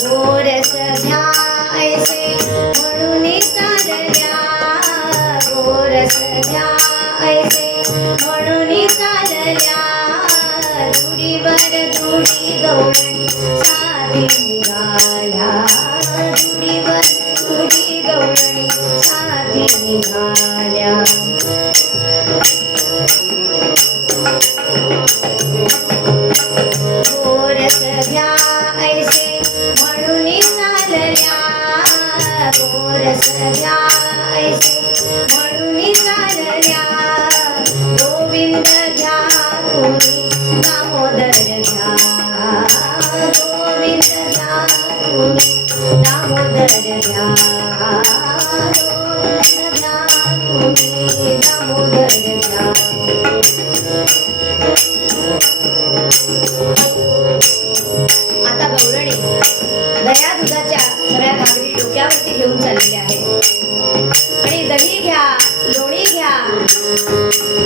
गोरस घ्यायचे म्हणून चालल्या, गोरस घ्यायचे म्हणून चालल्या, दुडीवर दुडी गवळणी साधी निघाल्या, दुडीवर दुडी गवळणी साधी निघाल्या. गोरस घ्यायचे म्हणून चालल्या, गोरस घ्यायचे म्हणून चालल्या, गोविंद घ्या तुम्ही दामोदर घ्या, गोविंद घ्या तुम्ही दामोदर घ्या, गोविंद घ्या तुम्ही दामोदर घ्या. आता गवळणी दया दुधाच्या सगळ्या घागरी डोक्यावरती घेऊन चाललेल्या आहेत आणि दही घ्या, लोणी घ्या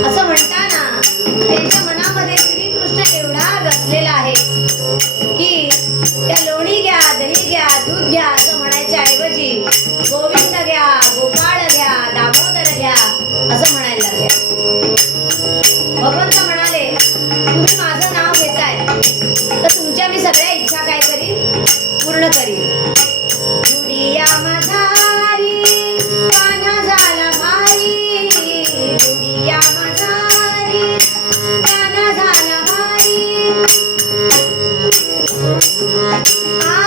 असं म्हणताना त्यांच्या मनामध्ये श्रीकृष्ण एवढा बसलेला आहे की त्या लोणी घ्या, दही घ्या, दूध घ्या असं म्हणायच्या ऐवजी गोविंद घ्या, गोपाळ घ्या, दामोदर घ्या असं म्हणायला लागल्या. भगवंत म्हणाले, तुम्ही माझं नाव घेताय तर तुमच्या मी सगळ्या इच्छा काय करीन, पूर्ण करीन. दुडिया माझारी कान्हा झाला भारी, दुडिया माझारी कान्हा झाला भारी. आ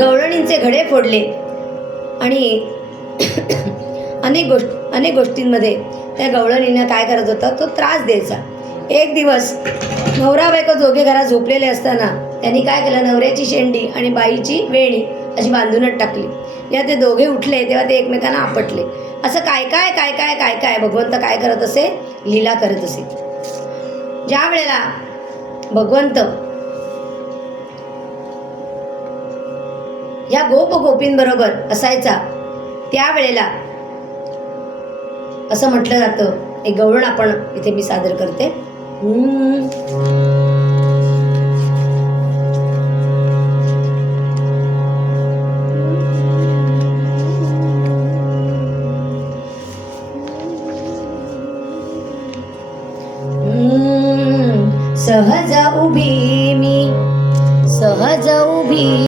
गवळणींचे घडे फोडले आणि अनेक गोष्टींमध्ये त्या गवळणींना काय करत होता, तो त्रास द्यायचा. एक दिवस नवरा बायको दोघे घरात झोपलेले असताना त्यांनी काय केलं, नवऱ्याची शेंडी आणि बाईची वेणी अशी बांधूनच टाकली. जेव्हा ते दोघे उठले तेव्हा ते एकमेकांना आपटले. असं काय काय काय काय काय काय भगवंत काय करत असे, लीला करत असे. ज्या वेळेला भगवंत या गोप गोपींबरोबर असायचा त्यावेळेला असं म्हटलं जातं. एक गवळण आपण इथे मी सादर करते. सहज उभी मी, सहज उभी